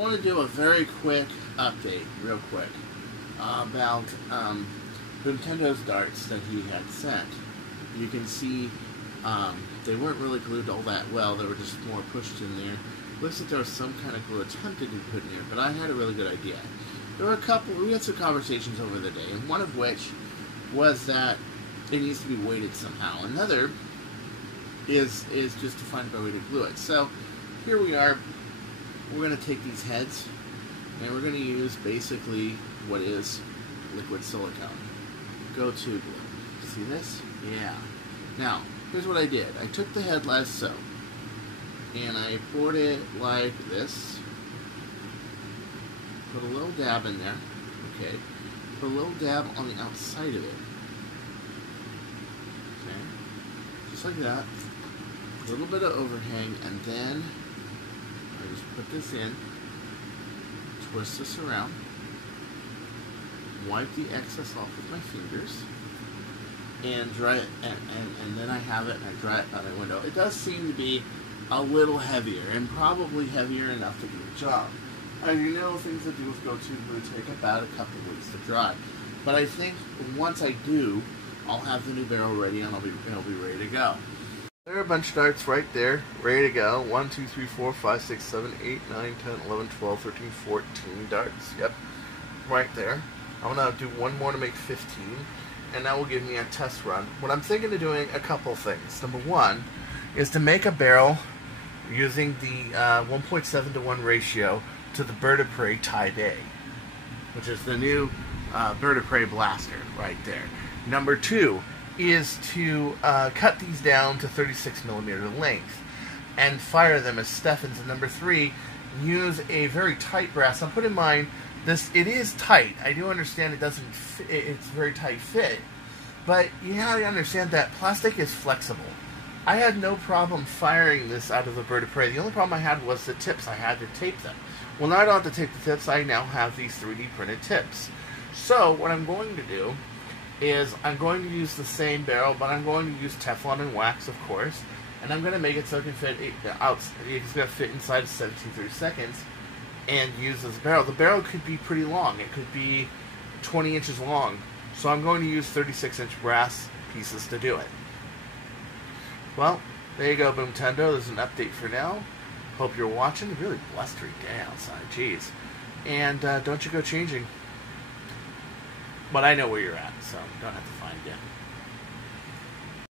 want to do a very quick update, real quick, about Boomtendo's darts that he had sent. You can see they weren't really glued all that well. They were just more pushed in there. Looks like there was some kind of glue attempted to be put in there, but I had a really good idea. There were we had some conversations over the day, and one of which was that it needs to be weighted somehow. Another is just to find a way to glue it. So here we are. We're going to take these heads, and we're going to use basically what is liquid silicone. Go-to glue. See this? Yeah. Now, here's what I did. I took the head like so, and I poured it like this. Put a little dab in there. Okay. Put a little dab on the outside of it. Okay. Just like that. A little bit of overhang, and then I just put this in, twist this around, wipe the excess off with my fingers, and dry it, and then I have it and I dry it by my window. It does seem to be a little heavier, and probably heavier enough to do the job. As you know, things that do with go-to glue take about a couple of weeks to dry. But I think once I do, I'll have the new barrel ready and it'll be ready to go. There are a bunch of darts right there, ready to go. 1, 2, 3, 4, 5, 6, 7, 8, 9, 10, 11, 12, 13, 14 darts. Yep, right there. I'm going to do one more to make 15, and that will give me a test run. What I'm thinking of doing, a couple things. Number one is to make a barrel using the 1.7 to 1 ratio to the Bird of Prey Type A, which is the new Bird of Prey blaster right there. Number two is to cut these down to 36mm length and fire them as Steffens. And number three, use a very tight brass. Now put in mind, it is tight. I do understand it doesn't fit, it's a very tight fit, but you have to understand that plastic is flexible. I had no problem firing this out of the Bird of Prey. The only problem I had was the tips. I had to tape them. Well, now I don't have to tape the tips. I now have these 3D printed tips. So what I'm going to do is I'm going to use the same barrel, but I'm going to use Teflon and wax, of course, and I'm going to make it so it can fit out. It's going to fit inside of 17/32 and use this barrel. The barrel could be pretty long. It could be 20 inches long. So I'm going to use 36-inch brass pieces to do it. Well, there you go, Boomtendo. There's an update for now. Hope you're watching. Really blustery day outside. Jeez. And don't you go changing. But I know where you're at, so don't have to find you.